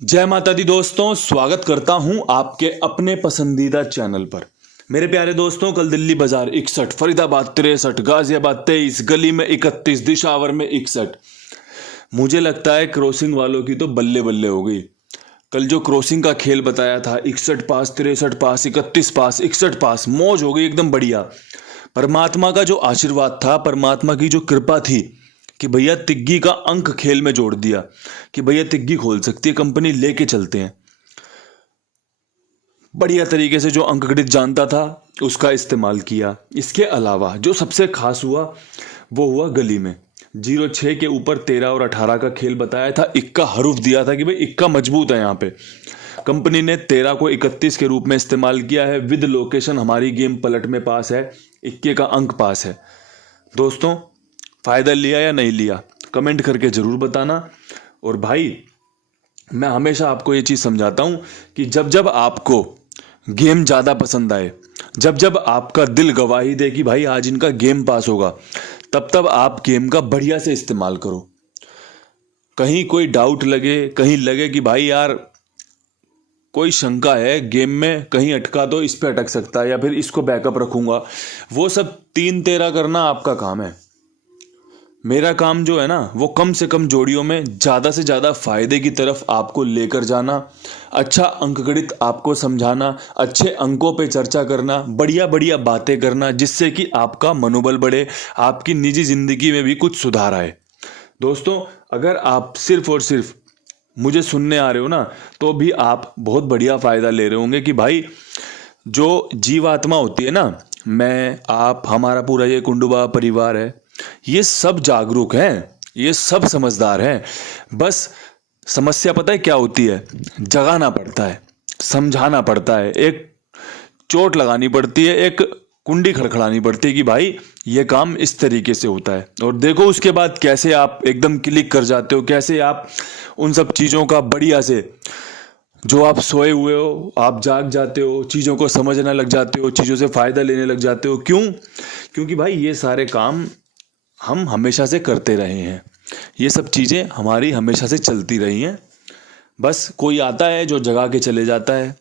जय माता दी दोस्तों, स्वागत करता हूं आपके अपने पसंदीदा चैनल पर। मेरे प्यारे दोस्तों, कल दिल्ली बाजार 61, फरीदाबाद 63, गाजियाबाद 23, गली में 31, दिशावर में 61। मुझे लगता है क्रॉसिंग वालों की तो बल्ले बल्ले हो गई। कल जो क्रॉसिंग का खेल बताया था, 61 पास, 63 पास, 31 पास, 61 पास, मौज हो गई एकदम बढ़िया। परमात्मा का जो आशीर्वाद था, परमात्मा की जो कृपा थी कि भैया तिग्गी का अंक खेल में जोड़ दिया कि भैया तिग्गी खोल सकती है कंपनी, लेके चलते हैं। बढ़िया तरीके से जो अंकगणित जानता था उसका इस्तेमाल किया। इसके अलावा जो सबसे खास हुआ वो हुआ गली में 06 के ऊपर 13 और 18 का खेल बताया था। इक्का हरूफ दिया था कि भाई इक्का मजबूत है। यहाँ पे कंपनी ने 13 को 31 के रूप में इस्तेमाल किया है। विद लोकेशन हमारी गेम पलट में पास है, इक्के का अंक पास है। दोस्तों, फायदा लिया या नहीं लिया कमेंट करके जरूर बताना। और भाई, मैं हमेशा आपको ये चीज़ समझाता हूँ कि जब जब आपको गेम ज़्यादा पसंद आए, जब जब आपका दिल गवाही दे कि भाई आज इनका गेम पास होगा, तब तब आप गेम का बढ़िया से इस्तेमाल करो। कहीं कोई डाउट लगे, कहीं लगे कि भाई यार कोई शंका है गेम में, कहीं अटका तो इस पे अटक सकता है या फिर इसको बैकअप रखूंगा, वो सब 3-13 करना आपका काम है। मेरा काम जो है ना, वो कम से कम जोड़ियों में ज़्यादा से ज़्यादा फायदे की तरफ आपको लेकर जाना, अच्छा अंकगणित आपको समझाना, अच्छे अंकों पे चर्चा करना, बढ़िया बढ़िया बातें करना, जिससे कि आपका मनोबल बढ़े, आपकी निजी ज़िंदगी में भी कुछ सुधार आए। दोस्तों, अगर आप सिर्फ और सिर्फ मुझे सुनने आ रहे हो ना, तो भी आप बहुत बढ़िया फ़ायदा ले रहे होंगे कि भाई जो जीवात्मा होती है ना, मैं, आप, हमारा पूरा ये कुंडुबा परिवार है, ये सब जागरूक हैं, ये सब समझदार हैं। बस समस्या पता है क्या होती है? जगाना पड़ता है, समझाना पड़ता है, एक चोट लगानी पड़ती है, एक कुंडी खड़खड़ानी पड़ती है कि भाई ये काम इस तरीके से होता है। और देखो उसके बाद कैसे आप एकदम क्लिक कर जाते हो, कैसे आप उन सब चीज़ों का बढ़िया से, जो आप सोए हुए हो आप जाग जाते हो, चीज़ों को समझने लग जाते हो, चीज़ों से फ़ायदा लेने लग जाते हो। क्यों? क्योंकि भाई ये सारे काम हम हमेशा से करते रहे हैं, ये सब चीज़ें हमारी हमेशा से चलती रही हैं। बस कोई आता है जो जगा के चले जाता है,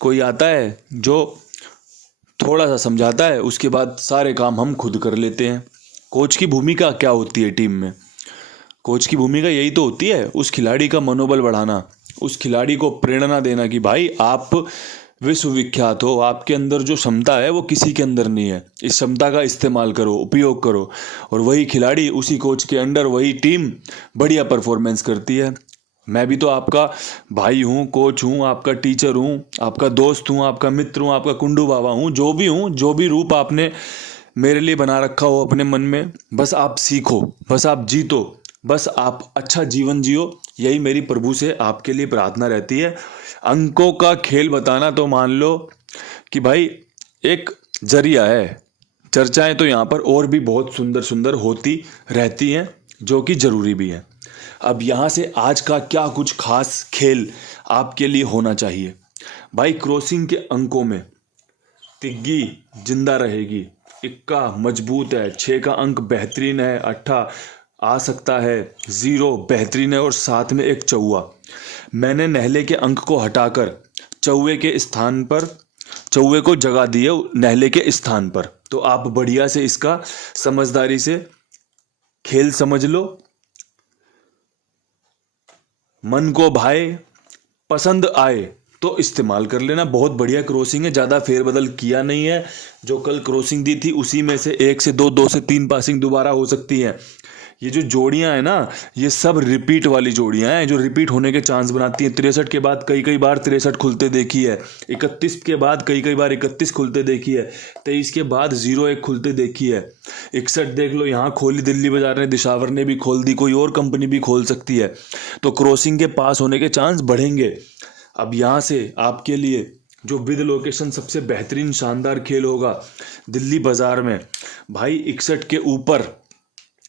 कोई आता है जो थोड़ा सा समझाता है, उसके बाद सारे काम हम खुद कर लेते हैं। कोच की भूमिका क्या होती है टीम में? कोच की भूमिका यही तो होती है, उस खिलाड़ी का मनोबल बढ़ाना, उस खिलाड़ी को प्रेरणा देना कि भाई आप विश्वविख्यात हो, आपके अंदर जो क्षमता है वो किसी के अंदर नहीं है, इस क्षमता का इस्तेमाल करो, उपयोग करो। और वही खिलाड़ी उसी कोच के अंडर, वही टीम बढ़िया परफॉर्मेंस करती है। मैं भी तो आपका भाई हूँ, कोच हूँ, आपका टीचर हूँ, आपका दोस्त हूँ, आपका मित्र हूँ, आपका कुंडू बाबा हूँ, जो भी हूँ, जो भी रूप आपने मेरे लिए बना रखा हो अपने मन में, बस आप सीखो, बस आप जीतो, बस आप अच्छा जीवन जियो, यही मेरी प्रभु से आपके लिए प्रार्थना रहती है। अंकों का खेल बताना तो मान लो कि भाई एक जरिया है, चर्चाएं तो यहाँ पर और भी बहुत सुंदर सुंदर होती रहती हैं, जो कि जरूरी भी है। अब यहाँ से आज का क्या कुछ खास खेल आपके लिए होना चाहिए? भाई क्रॉसिंग के अंकों में तिग्गी जिंदा रहेगी, इक्का मजबूत है, 6 का अंक बेहतरीन है, अट्ठा आ सकता है, 0 बेहतरीन है, और साथ में एक चौवा। मैंने नहले के अंक को हटाकर चौवे के स्थान पर, चौवे को जगह दी है नहले के स्थान पर। तो आप बढ़िया से इसका समझदारी से खेल समझ लो, मन को भाए, पसंद आए तो इस्तेमाल कर लेना। बहुत बढ़िया क्रॉसिंग है, ज़्यादा फेरबदल किया नहीं है। जो कल क्रॉसिंग दी थी उसी में से 1 से 2, 2 से 3 पासिंग दोबारा हो सकती है। ये जो जोड़ियां हैं ना, ये सब रिपीट वाली जोड़ियां हैं, जो रिपीट होने के चांस बनाती हैं। 63 के बाद कई कई बार 63 खुलते देखी है, 31 के बाद कई कई बार 31 खुलते देखी है, 23 के बाद 0-1 खुलते देखी है, 61 देख लो यहाँ खोली, दिल्ली बाजार ने, दिशावर ने भी खोल दी, कोई और कंपनी भी खोल सकती है। तो क्रॉसिंग के पास होने के चांस बढ़ेंगे। अब यहाँ से आपके लिए जो विद लोकेशन सबसे बेहतरीन शानदार खेल होगा दिल्ली बाजार में, भाई 61 के ऊपर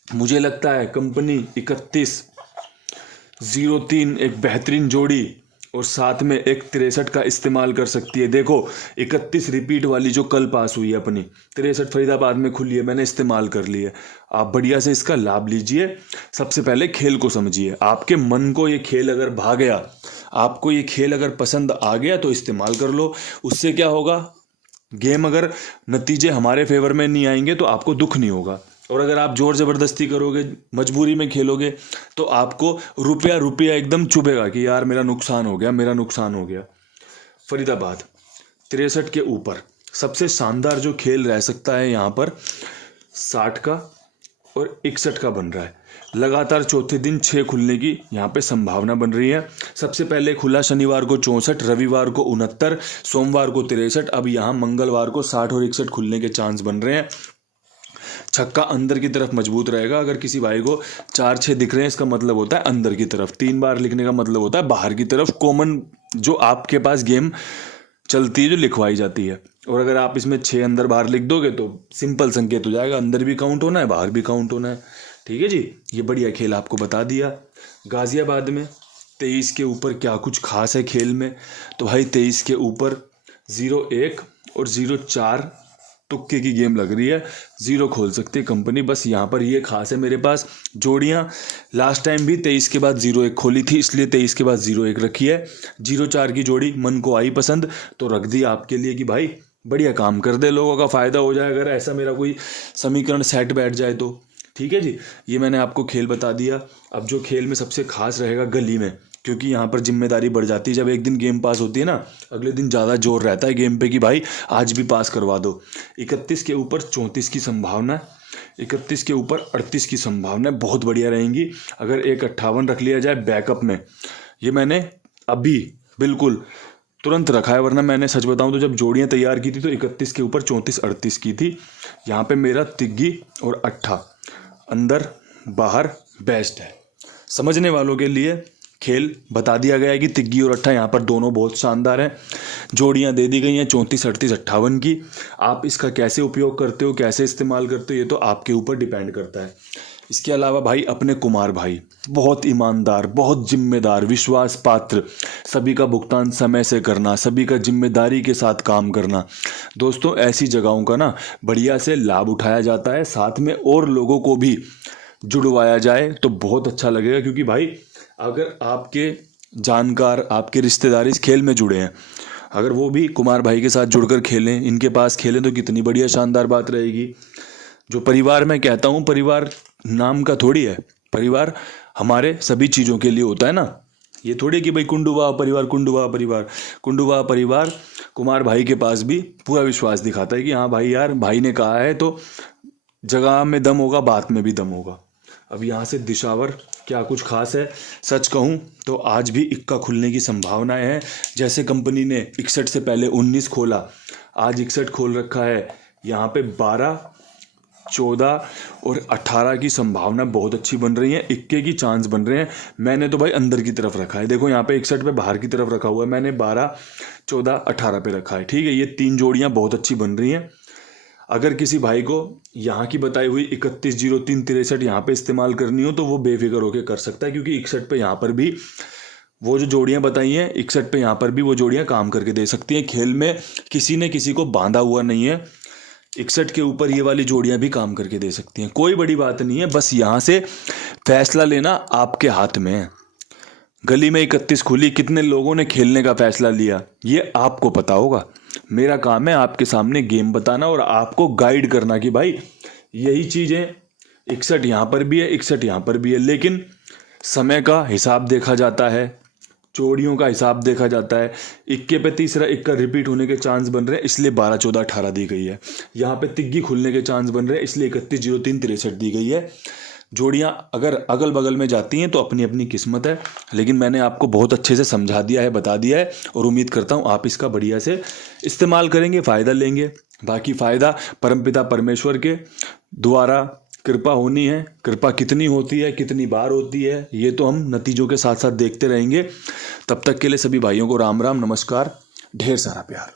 मुझे लगता है कंपनी 31-03 एक बेहतरीन जोड़ी, और साथ में एक 63 का इस्तेमाल कर सकती है। देखो 31 रिपीट वाली जो कल पास हुई है अपनी, 63 फरीदाबाद में खुली है, मैंने इस्तेमाल कर ली है। आप बढ़िया से इसका लाभ लीजिए। सबसे पहले खेल को समझिए, आपके मन को ये खेल अगर भा गया, आपको ये खेल अगर पसंद आ गया तो इस्तेमाल कर लो। उससे क्या होगा, गेम अगर नतीजे हमारे फेवर में नहीं आएंगे तो आपको दुख नहीं होगा। और अगर आप जोर ज़बरदस्ती करोगे, मजबूरी में खेलोगे, तो आपको रुपया रुपया एकदम चुभेगा कि यार मेरा नुकसान हो गया, मेरा नुकसान हो गया। फरीदाबाद 63 के ऊपर सबसे शानदार जो खेल रह सकता है यहाँ पर 60 का और 61 का बन रहा है। लगातार चौथे दिन 6 खुलने की यहाँ पे संभावना बन रही है। सबसे पहले खुला शनिवार को 64, रविवार को 69, सोमवार को 63, अब यहाँ मंगलवार को 60 और 61 खुलने के चांस बन रहे हैं। छक्का अंदर की तरफ मजबूत रहेगा। अगर किसी भाई को 4-6 दिख रहे हैं, इसका मतलब होता है अंदर की तरफ। 3 बार लिखने का मतलब होता है बाहर की तरफ, कॉमन जो आपके पास गेम चलती है, जो लिखवाई जाती है। और अगर आप इसमें 6 अंदर बाहर लिख दोगे तो सिंपल संकेत हो जाएगा, अंदर भी काउंट होना है, बाहर भी काउंट होना है। ठीक है जी, ये बढ़िया खेल आपको बता दिया। गाजियाबाद में 23 के ऊपर क्या कुछ खास है खेल में, तो भाई 23 के ऊपर 0-1 और 0-4 तुक्के की गेम लग रही है। 0 खोल सकती है कंपनी। बस यहाँ पर ये खास है मेरे पास जोड़ियाँ, लास्ट टाइम भी 23 के बाद 0-1 खोली थी, इसलिए 23 के बाद 0-1 रखी है। 0-4 की जोड़ी मन को आई पसंद तो रख दी आपके लिए कि भाई बढ़िया काम कर दे, लोगों का फ़ायदा हो जाए अगर ऐसा मेरा कोई समीकरण सेट बैठ जाए तो। ठीक है जी, ये मैंने आपको खेल बता दिया। अब जो खेल में सबसे खास रहेगा गली में, क्योंकि यहाँ पर जिम्मेदारी बढ़ जाती है। जब एक दिन गेम पास होती है ना, अगले दिन ज़्यादा जोर रहता है गेम पे कि भाई आज भी पास करवा दो। 31 के ऊपर 34 की संभावना, 31 के ऊपर 38 की संभावना बहुत बढ़िया रहेंगी। अगर 1.58 रख लिया जाए बैकअप में, ये मैंने अभी बिल्कुल तुरंत रखा है, वरना मैंने सच बताऊं तो जब जोड़ियाँ तैयार की थी तो 31 के ऊपर 34-38 की थी। यहाँ पे मेरा तिग्गी और अट्ठा अंदर बाहर बेस्ट है। समझने वालों के लिए खेल बता दिया गया है कि तिग्गी और अट्ठा यहाँ पर दोनों बहुत शानदार हैं। जोड़ियाँ दे दी गई हैं 34, 38, 58 की। आप इसका कैसे उपयोग करते हो, कैसे इस्तेमाल करते हो, ये तो आपके ऊपर डिपेंड करता है। इसके अलावा भाई अपने कुमार भाई बहुत ईमानदार, बहुत जिम्मेदार, विश्वास पात्र, सभी का भुगतान समय से करना, सभी का जिम्मेदारी के साथ काम करना। दोस्तों ऐसी जगहों का ना बढ़िया से लाभ उठाया जाता है, साथ में और लोगों को भी जुड़वाया जाए तो बहुत अच्छा लगेगा। क्योंकि भाई अगर आपके जानकार, आपके रिश्तेदार इस खेल में जुड़े हैं, अगर वो भी कुमार भाई के साथ जुड़कर खेलें, इनके पास खेलें तो कितनी बढ़िया शानदार बात रहेगी। जो परिवार मैं कहता हूँ, परिवार नाम का थोड़ी है, परिवार हमारे सभी चीज़ों के लिए होता है ना। ये थोड़ी कि भाई कुंडुवा परिवार, कुंडुवा परिवार, कुंडुवा परिवार कुमार भाई के पास भी पूरा विश्वास दिखाता है कि हाँ भाई यार भाई ने कहा है तो जगह में दम होगा, बात में भी दम होगा। अब यहाँ से दिशावर क्या कुछ खास है, सच कहूँ तो आज भी इक्का खुलने की संभावनाएं हैं। जैसे कंपनी ने 61 से पहले 19 खोला, आज 61 खोल रखा है। यहाँ पे 12, 14 और 18 की संभावना बहुत अच्छी बन रही है, इक्के की चांस बन रहे हैं। मैंने तो भाई अंदर की तरफ रखा है, देखो यहाँ पे 61 पे बाहर की तरफ रखा हुआ है, मैंने 12, 14, 18 पे रखा है। ठीक है, ये 3 जोड़ियाँ बहुत अच्छी बन रही हैं। अगर किसी भाई को यहाँ की बताई हुई 31, 03, 63 यहाँ पे इस्तेमाल करनी हो तो वो बेफिक्र होकर कर सकता है, क्योंकि 61 पे यहाँ पर भी वो जो जोड़ियाँ बताई हैं, 61 पे यहाँ पर भी वो जोड़ियाँ काम करके दे सकती हैं। खेल में किसी ने किसी को बांधा हुआ नहीं है, 61 के ऊपर ये वाली जोड़ियाँ भी काम करके दे सकती हैं। कोई बड़ी बात नहीं है, बस यहाँ से फैसला लेना आपके हाथ में है। गली में 31 खुली, कितने लोगों ने खेलने का फैसला लिया ये आपको पता होगा। मेरा काम है आपके सामने गेम बताना और आपको गाइड करना कि भाई यही चीज़ें 61 यहाँ पर भी है, 61 यहाँ पर भी है। लेकिन समय का हिसाब देखा जाता है, जोड़ियों का हिसाब देखा जाता है। इक्के पे तीसरा इक्का रिपीट होने के चांस बन रहे हैं, इसलिए 12, 14, 18 दी गई है। यहाँ पे तिग्गी खुलने के चांस बन रहे हैं, इसलिए 31, 03, 63 दी गई है। जोड़ियाँ अगर अगल बगल में जाती हैं तो अपनी अपनी किस्मत है, लेकिन मैंने आपको बहुत अच्छे से समझा दिया है, बता दिया है, और उम्मीद करता हूँ आप इसका बढ़िया से इस्तेमाल करेंगे, फ़ायदा लेंगे। बाकी फ़ायदा परमपिता परमेश्वर के द्वारा कृपा होनी है। कृपा कितनी होती है, कितनी बार होती है, ये तो हम नतीजों के साथ साथ देखते रहेंगे। तब तक के लिए सभी भाइयों को राम राम, नमस्कार, ढेर सारा प्यार।